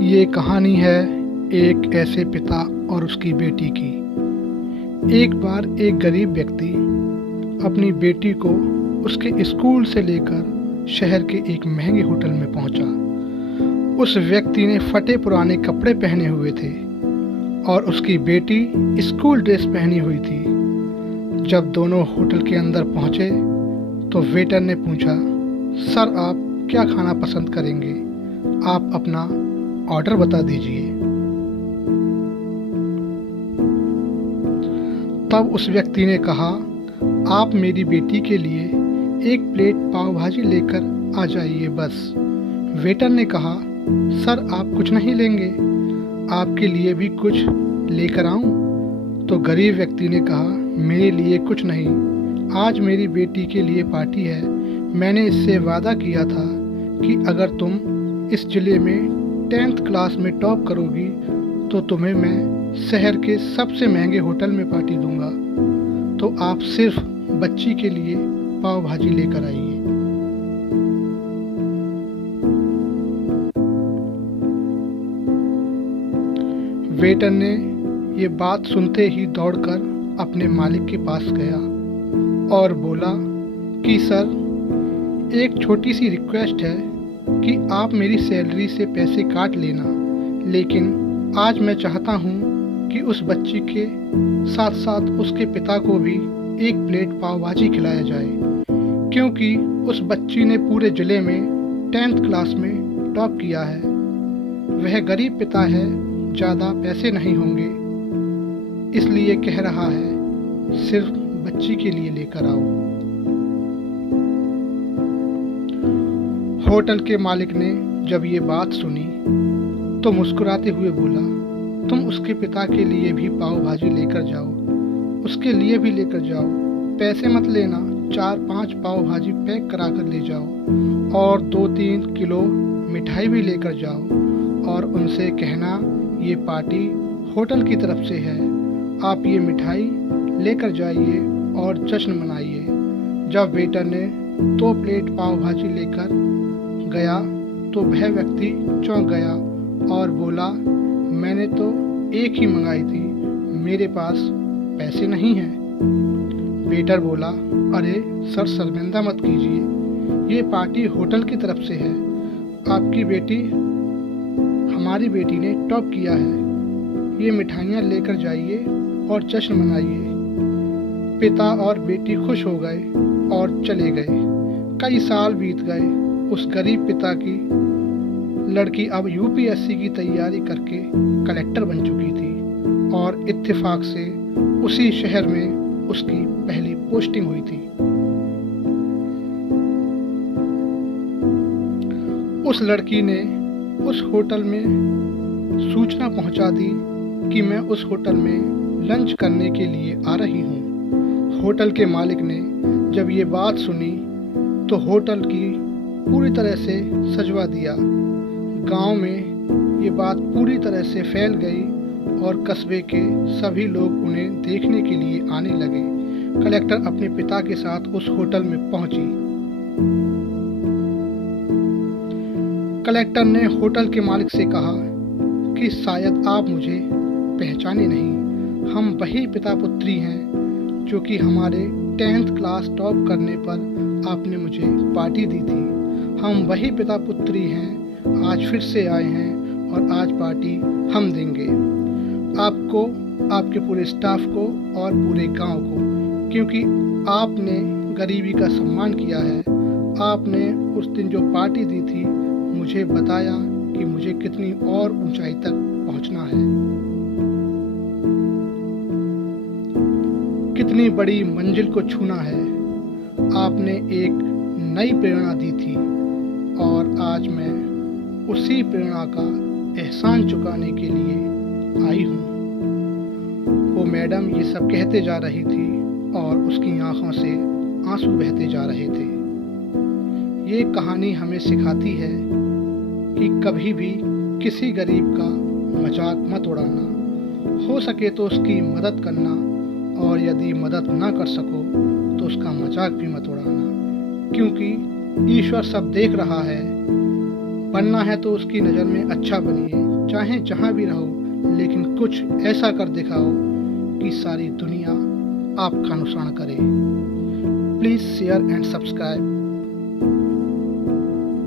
ये कहानी है एक ऐसे पिता और उसकी बेटी की। एक बार एक गरीब व्यक्ति अपनी बेटी को उसके स्कूल से लेकर शहर के एक महंगे होटल में पहुंचा। उस व्यक्ति ने फटे पुराने कपड़े पहने हुए थे और उसकी बेटी स्कूल ड्रेस पहनी हुई थी। जब दोनों होटल के अंदर पहुंचे तो वेटर ने पूछा, सर आप क्या खाना पसंद करेंगे? आप अपना ऑर्डर बता दीजिए। तब उस व्यक्ति ने कहा, आप मेरी बेटी के लिए एक प्लेट पाव भाजी लेकर आ जाइए बस। वेटर ने कहा, सर आप कुछ नहीं लेंगे? आपके लिए भी कुछ लेकर आऊं? तो गरीब व्यक्ति ने कहा, मेरे लिए कुछ नहीं, आज मेरी बेटी के लिए पार्टी है। मैंने इससे वादा किया था कि अगर तुम इस जिले में 10th क्लास में टॉप करोगी तो तुम्हें मैं शहर के सबसे महंगे होटल में पार्टी दूंगा। तो आप सिर्फ बच्ची के लिए पाव भाजी लेकर आइए। वेटर ने ये बात सुनते ही दौड़कर अपने मालिक के पास गया और बोला कि सर, एक छोटी सी रिक्वेस्ट है कि आप मेरी सैलरी से पैसे काट लेना, लेकिन आज मैं चाहता हूँ कि उस बच्ची के साथ साथ उसके पिता को भी एक प्लेट पाव भाजी खिलाया जाए, क्योंकि उस बच्ची ने पूरे जिले में 10th क्लास में टॉप किया है। वह गरीब पिता है, ज़्यादा पैसे नहीं होंगे, इसलिए कह रहा है सिर्फ बच्ची के लिए लेकर आओ। होटल के मालिक ने जब ये बात सुनी तो मुस्कुराते हुए बोला, तुम उसके पिता के लिए भी पाव भाजी लेकर जाओ, उसके लिए भी लेकर जाओ, पैसे मत लेना, 4-5 पाव भाजी पैक करा कर ले जाओ और 2-3 किलो मिठाई भी लेकर जाओ और उनसे कहना ये पार्टी होटल की तरफ से है, आप ये मिठाई लेकर जाइए और जश्न मनाइए। जब वेटर ने 2 प्लेट पाव भाजी लेकर गया तो वह व्यक्ति चौंक गया और बोला, मैंने तो एक ही मंगाई थी, मेरे पास पैसे नहीं हैं। वेटर बोला, अरे सर शर्मिंदा मत कीजिए, ये पार्टी होटल की तरफ से है, आपकी बेटी हमारी बेटी ने टॉप किया है, ये मिठाइयाँ लेकर जाइए और जश्न मनाइए। पिता और बेटी खुश हो गए और चले गए। कई साल बीत गए। उस गरीब पिता की लड़की अब यूपीएससी की तैयारी करके कलेक्टर बन चुकी थी और इत्तेफाक से उसी शहर में उसकी पहली पोस्टिंग हुई थी। उस लड़की ने उस होटल में सूचना पहुंचा दी कि मैं उस होटल में लंच करने के लिए आ रही हूं। होटल के मालिक ने जब ये बात सुनी तो होटल की पूरी तरह से सजवा दिया। गांव में ये बात पूरी तरह से फैल गई और कस्बे के सभी लोग उन्हें देखने के लिए आने लगे। कलेक्टर अपने पिता के साथ उस होटल में पहुंची। कलेक्टर ने होटल के मालिक से कहा कि शायद आप मुझे पहचाने नहीं, हम वही पिता पुत्री हैं जो कि हमारे 10th क्लास टॉप करने पर आपने मुझे पार्टी दी थी। हम वही पिता पुत्री हैं, आज फिर से आए हैं और आज पार्टी हम देंगे आपको, आपके पूरे स्टाफ को और पूरे गांव को, क्योंकि आपने गरीबी का सम्मान किया है। आपने उस दिन जो पार्टी दी थी मुझे बताया कि मुझे कितनी और ऊंचाई तक पहुंचना है, कितनी बड़ी मंजिल को छूना है। आपने एक नई प्रेरणा दी थी और आज मैं उसी प्रेरणा का एहसान चुकाने के लिए आई हूँ। वो मैडम ये सब कहते जा रही थी और उसकी आंखों से आंसू बहते जा रहे थे। ये कहानी हमें सिखाती है कि कभी भी किसी गरीब का मजाक मत उड़ाना, हो सके तो उसकी मदद करना और यदि मदद ना कर सको तो उसका मजाक भी मत उड़ाना, क्योंकि ईश्वर सब देख रहा है। बनना है तो उसकी नज़र में अच्छा बनिए, चाहे जहाँ भी रहो, लेकिन कुछ ऐसा कर दिखाओ कि सारी दुनिया आपका अनुसरण करे। Please share and subscribe.